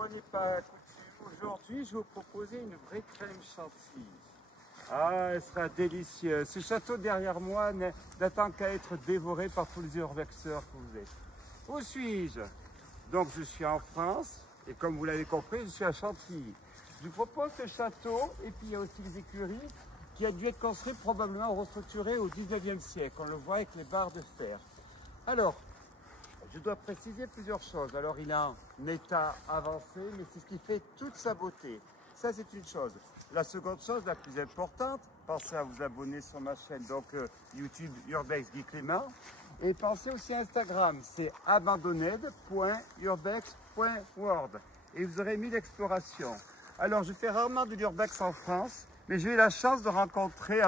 fois n'est pas coutume, aujourd'hui je vais vous proposer une vraie crème chantilly. Ah, elle sera délicieuse. Ce château derrière moi n'attend qu'à être dévoré par tous les urbexeurs que vous êtes. Où suis-je? Donc je suis en France et comme vous l'avez compris, je suis à Chantilly. Je vous propose ce château et puis il y a aussi les écuries qui a dû être construit probablement restructuré au 19e siècle. On le voit avec les barres de fer. Alors, je dois préciser plusieurs choses. Alors, il a un état avancé, mais c'est ce qui fait toute sa beauté. Ça, c'est une chose. La seconde chose, la plus importante, pensez à vous abonner sur ma chaîne, donc YouTube Urbex Guy Clément. Et pensez aussi à Instagram, c'est abandonned.urbex.world. Et vous aurez mis l'exploration. Alors, je fais rarement de l'urbex en France, mais j'ai eu la chance de rencontrer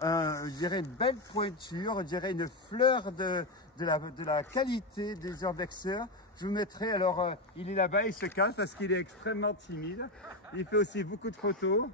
je dirais une belle pointure, je dirais une fleur de la qualité des urbexeurs. Je vous mettrai, alors il est là-bas, il se cache parce qu'il est extrêmement timide. Il fait aussi beaucoup de photos.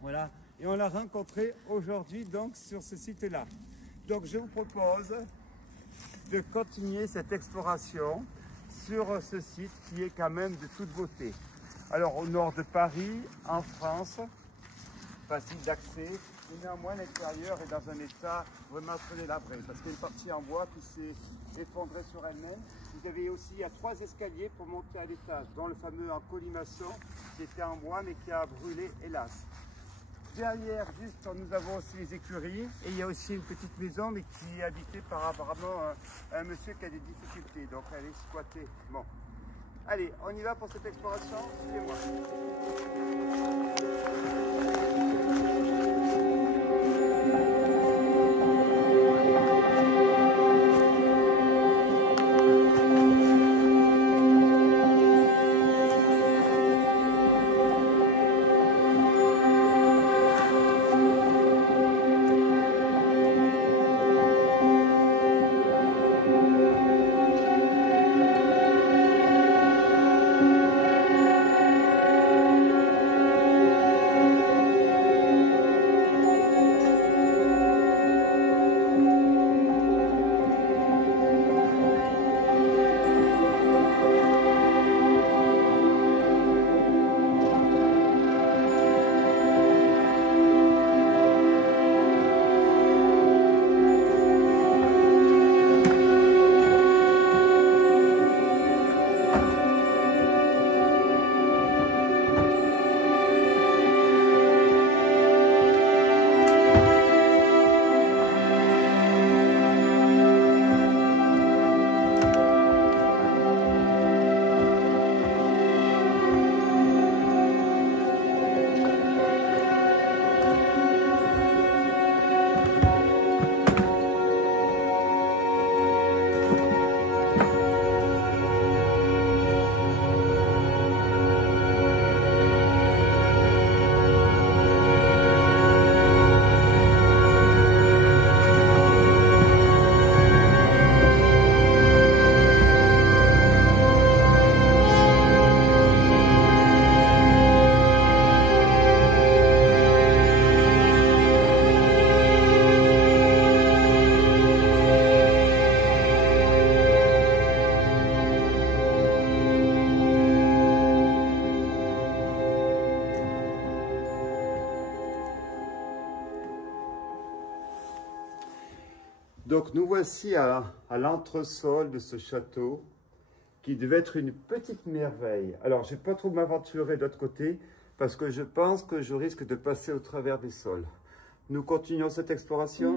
Voilà, et on l'a rencontré aujourd'hui donc sur ce site-là. Donc je vous propose de continuer cette exploration sur ce site qui est quand même de toute beauté. Alors au nord de Paris, en France, facile d'accès, mais néanmoins l'intérieur est dans un état vraiment très délabré parce qu'il y a une partie en bois qui s'est effondrée sur elle-même. Vous avez aussi, il y a 3 escaliers pour monter à l'étage, dont le fameux en colimaçon qui était en bois mais qui a brûlé hélas. Derrière, juste, nous avons aussi les écuries et il y a aussi une petite maison mais qui est habitée par apparemment un monsieur qui a des difficultés, donc elle est squattée. Bon. Allez, on y va pour cette exploration, suivez-moi. Donc nous voici à l'entresol de ce château qui devait être une petite merveille. Alors je ne vais pas trop m'aventurer de l'autre côté parce que je pense que je risque de passer au travers des sols. Nous continuons cette exploration.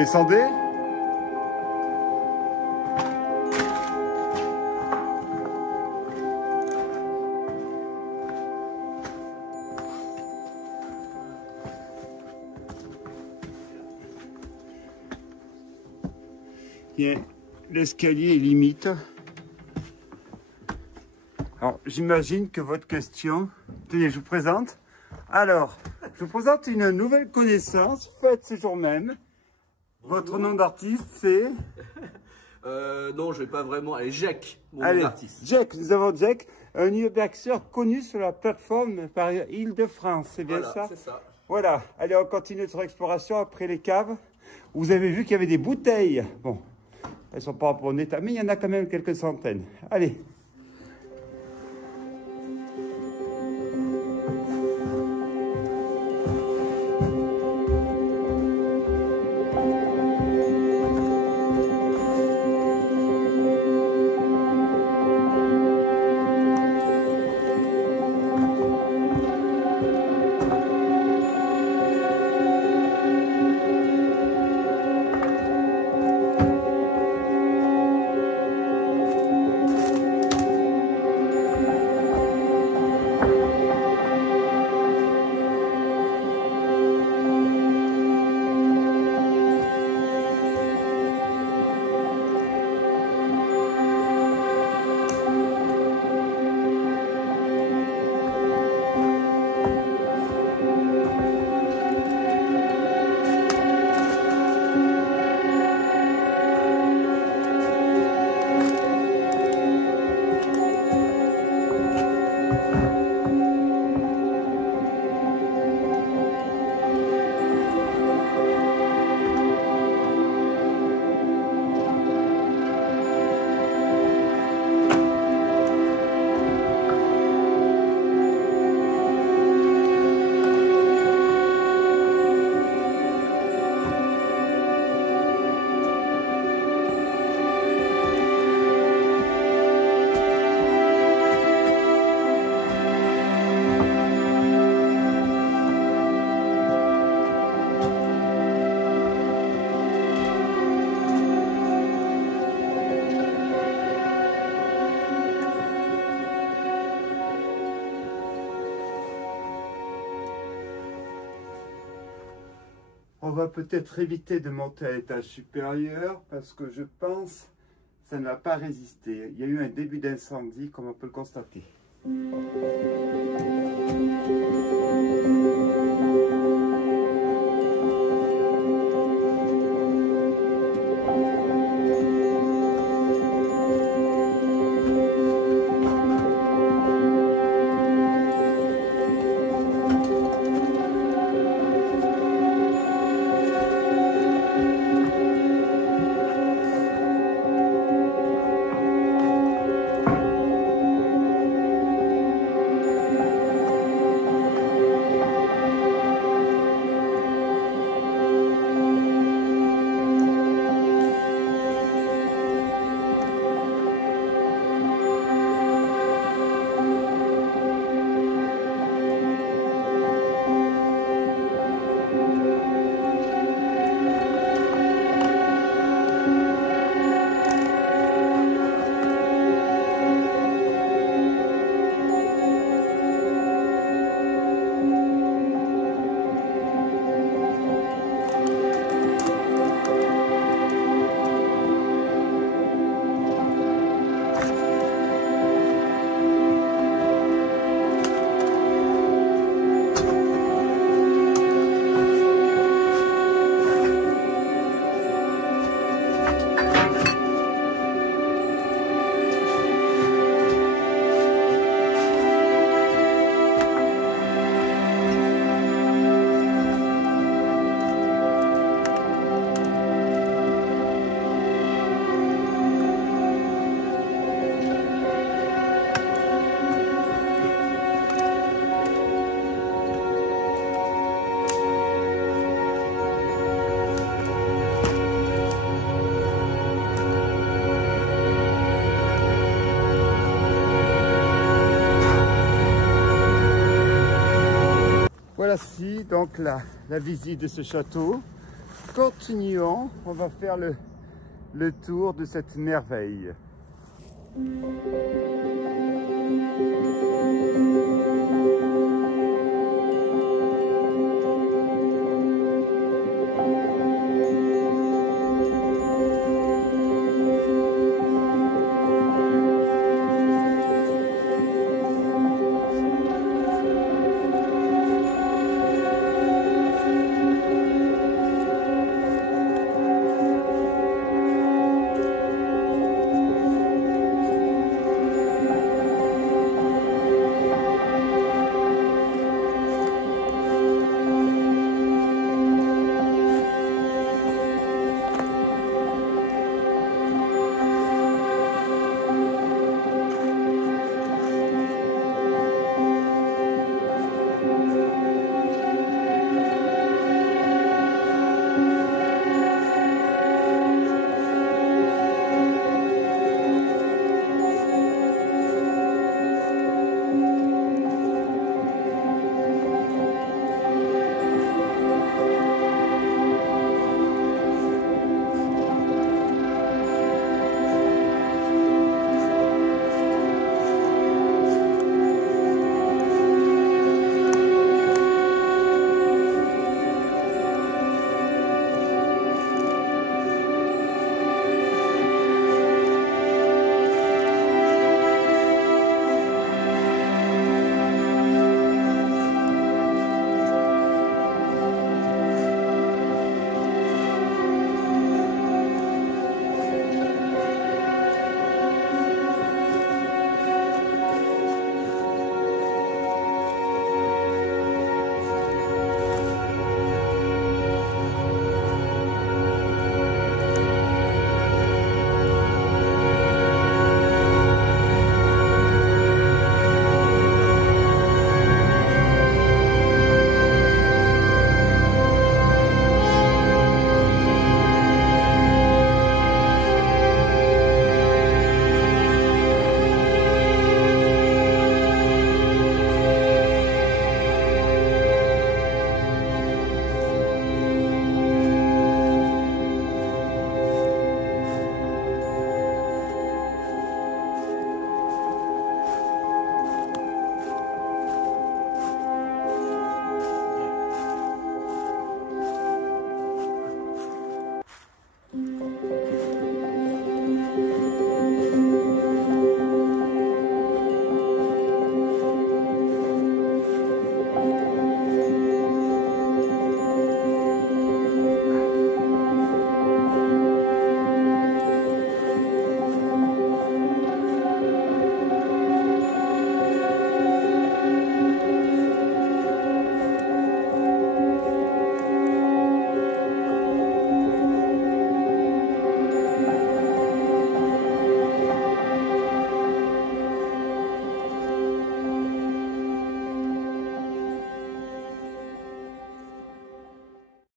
descendez. L'escalier est limite. Alors, j'imagine que votre question... Tenez, je vous présente. Alors, je vous présente une nouvelle connaissance faite ce jour même. Bonjour. Votre nom d'artiste, c'est... Non, je vais pas vraiment... Allez, Jack, mon nom d'artiste. Jack, nous avons Jack, un urbaxeur connu sur la plateforme par Île-de-France, c'est bien ça? C'est ça. Voilà, allez, on continue notre exploration après les caves. Vous avez vu qu'il y avait des bouteilles. Bon. Elles ne sont pas en bon état, mais il y en a quand même quelques centaines. Allez. On va peut-être éviter de monter à l'étage supérieur parce que je pense que ça n'a pas résisté. Il y a eu un début d'incendie comme on peut le constater. Voici donc la visite de ce château. continuons, on va faire le tour de cette merveille.